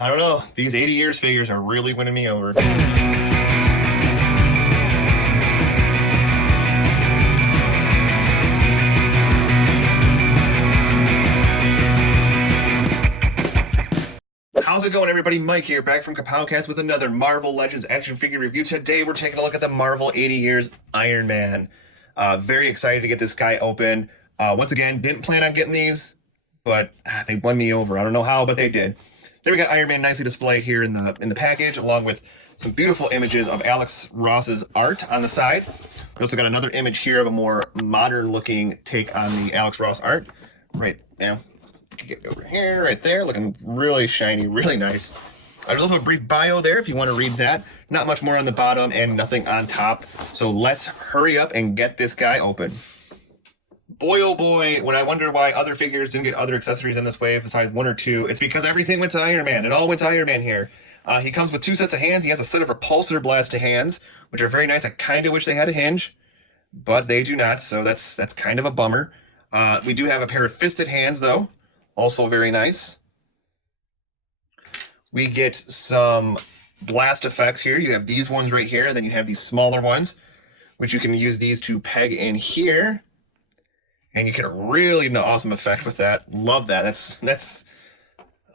I don't know. These 80 years figures are really winning me over. How's it going, everybody? Mike here, back from Kapowcast with another Marvel Legends action figure review. Today, we're taking a look at the Marvel 80 Years Iron Man. Very excited to get this guy open. Once again, didn't plan on getting these, but they won me over. I don't know how, but they did. There we got Iron Man nicely displayed here in the package, along with some beautiful images of Alex Ross's art on the side. We also got another image here of a more modern-looking take on the Alex Ross art. Right now. Get over here, right there, looking really shiny, really nice. There's also a brief bio there if you want to read that. Not much more on the bottom and nothing on top. So let's hurry up and get this guy open. Boy, oh boy, when I wonder why other figures didn't get other accessories in this wave besides one or two, it's because everything went to Iron Man. It all went to Iron Man here. He comes with two sets of hands. He has a set of repulsor blast hands, which are very nice. I kind of wish they had a hinge, but they do not, so that's kind of a bummer. We do have a pair of fisted hands, though. Also very nice. We get some blast effects here. You have these ones right here, and then you have these smaller ones, which you can use these to peg in here. And you get a really awesome effect with that. Love that. That's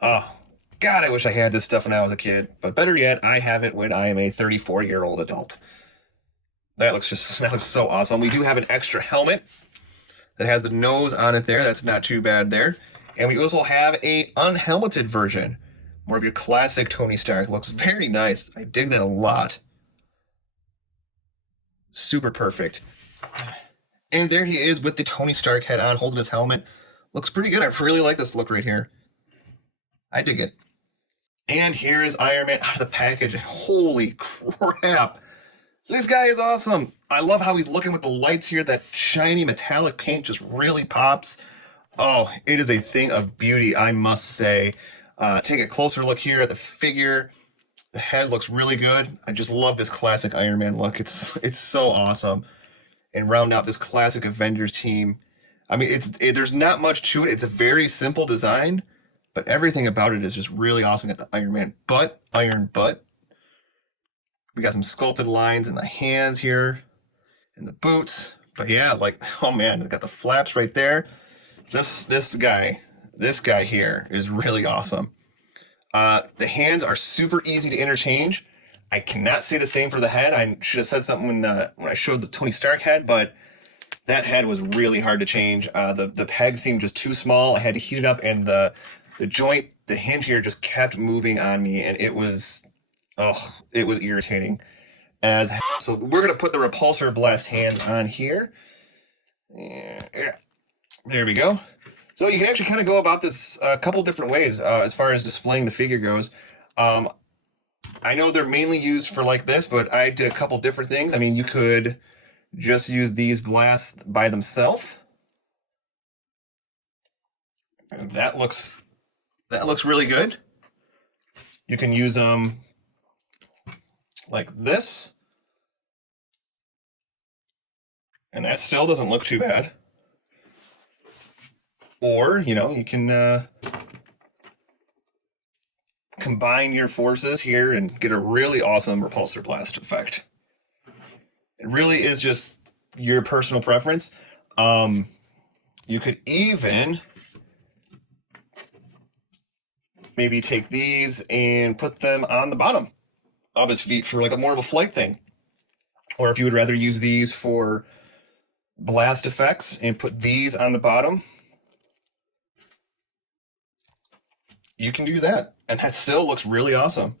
oh, God, I wish I had this stuff when I was a kid. But better yet, I have it when I am a 34-year-old adult. That looks so awesome. We do have an extra helmet that has the nose on it there. That's not too bad there. And we also have a unhelmeted version. More of your classic Tony Stark. Looks very nice. I dig that a lot. Super perfect. And there he is with the Tony Stark head on, holding his helmet. Looks pretty good. I really like this look right here. I dig it. And here is Iron Man out of the package. Holy crap. This guy is awesome. I love how he's looking with the lights here. That shiny metallic paint just really pops. Oh, it is a thing of beauty, I must say. Take a closer look here at the figure. The head looks really good. I just love this classic Iron Man look. It's so awesome. And round out this classic Avengers team. I mean, there's not much to it. It's a very simple design, but everything about it is just really awesome. Got the Iron Man butt, iron butt. We got some sculpted lines in the hands here, and the boots. But yeah, like, oh man, we got the flaps right there. This guy here is really awesome. The hands are super easy to interchange. I cannot say the same for the head. I should have said something when I showed the Tony Stark head, but that head was really hard to change. The peg seemed just too small. I had to heat it up, and the joint, the hinge here just kept moving on me, and it was irritating. So we're gonna put the repulsor blast hands on here. Yeah. There we go. So you can actually kind of go about this a couple different ways as far as displaying the figure goes. I know they're mainly used for like this, but I did a couple different things. I mean, you could just use these blasts by themselves. And that looks really good. You can use them like this. And that still doesn't look too bad. Or, you can combine your forces here and get a really awesome repulsor blast effect. It really is just your personal preference. You could even maybe take these and put them on the bottom of his feet for like more of a flight thing. Or if you would rather use these for blast effects and put these on the bottom, you can do that, and that still looks really awesome.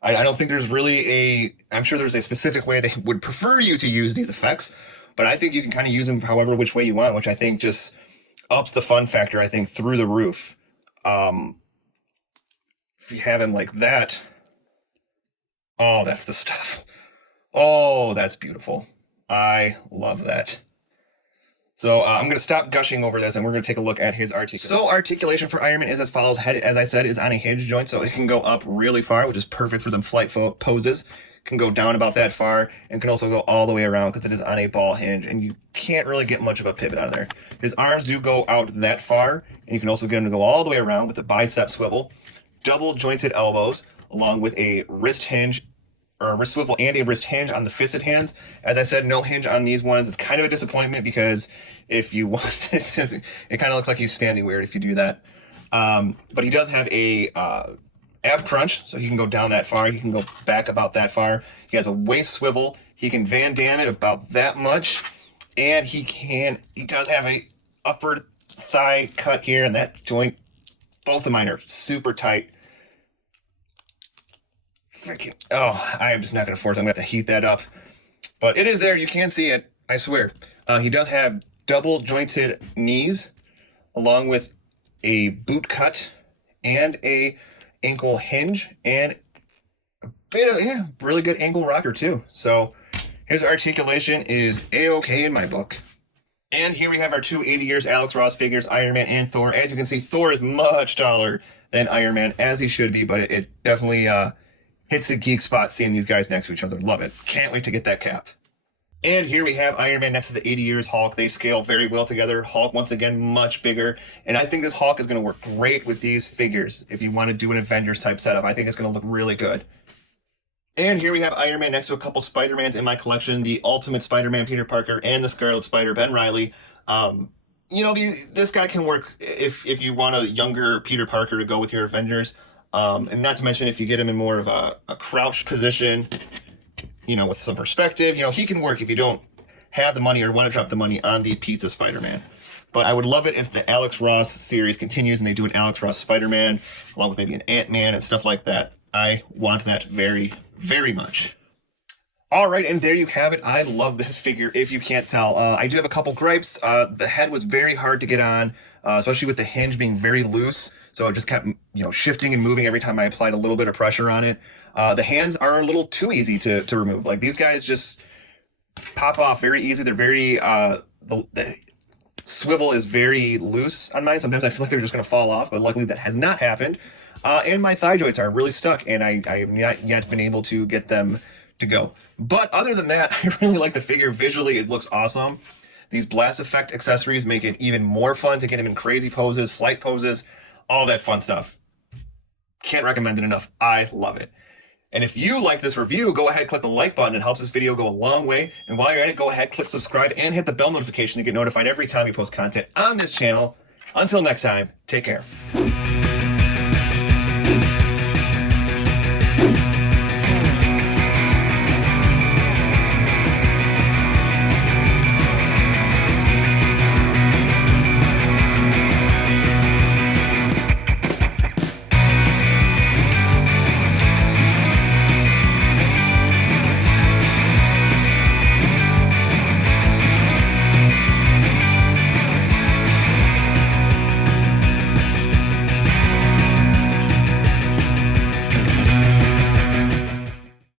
I don't think there's really I'm sure there's a specific way they would prefer you to use these effects, but I think you can kind of use them however which way you want, which I think just ups the fun factor, I think, through the roof. If you have him like that, oh, that's the stuff. Oh, that's beautiful. I love that. So I'm going to stop gushing over this, and we're going to take a look at his articulation. So articulation for Iron Man is as follows. Head, as I said, is on a hinge joint, so it can go up really far, which is perfect for them flight poses. It can go down about that far, and can also go all the way around because it is on a ball hinge, and you can't really get much of a pivot out of there. His arms do go out that far, and you can also get him to go all the way around with a bicep swivel. double jointed elbows, along with a wrist hinge, or a wrist swivel and a wrist hinge on the fisted hands. As I said, no hinge on these ones. It's kind of a disappointment because if you want this, it kind of looks like he's standing weird if you do that. But he does have a ab crunch, so he can go down that far. He can go back about that far. He has a waist swivel. He can Van Damme it about that much. And he does have a upward thigh cut here, and that joint, both of mine are super tight. Freaking, oh, I am just not going to force it. I'm going to have to heat that up. But it is there. You can see it. I swear. He does have double jointed knees, along with a boot cut and a ankle hinge, and a bit of, really good ankle rocker too. So his articulation is A-okay in my book. And here we have our two 80 years Alex Ross figures, Iron Man and Thor. As you can see, Thor is much taller than Iron Man, as he should be, but it definitely hits the geek spot seeing these guys next to each other. Love it. Can't wait to get that cap. And here we have Iron Man next to the 80 years Hulk. They scale very well together. Hulk, once again, much bigger. And I think this Hulk is going to work great with these figures if you want to do an Avengers type setup. I think it's going to look really good. And here we have Iron Man next to a couple Spider-Mans in my collection, the Ultimate Spider-Man Peter Parker and the Scarlet Spider Ben Reilly. This guy can work if you want a younger Peter Parker to go with your Avengers. And not to mention if you get him in more of a crouched position, with some perspective, he can work if you don't have the money or want to drop the money on the Pizza Spider-Man. But I would love it if the Alex Ross series continues and they do an Alex Ross Spider-Man, along with maybe an Ant-Man and stuff like that. I want that very, very much. All right, and there you have it. I love this figure, if you can't tell. I do have a couple gripes. The head was very hard to get on, especially with the hinge being very loose. So it just kept, shifting and moving every time I applied a little bit of pressure on it. The hands are a little too easy to remove. Like, these guys just pop off very easy. They're very, the swivel is very loose on mine. Sometimes I feel like they're just going to fall off, but luckily that has not happened. And my thigh joints are really stuck, and I have not yet been able to get them to go. But other than that, I really like the figure. Visually, it looks awesome. These blast effect accessories make it even more fun to get him in crazy poses, flight poses, all that fun stuff. Can't recommend it enough. I love it. And if you like this review, go ahead, click the like button. It helps this video go a long way. And while you're at it, go ahead, click subscribe and hit the bell notification to get notified every time we post content on this channel. Until next time, take care.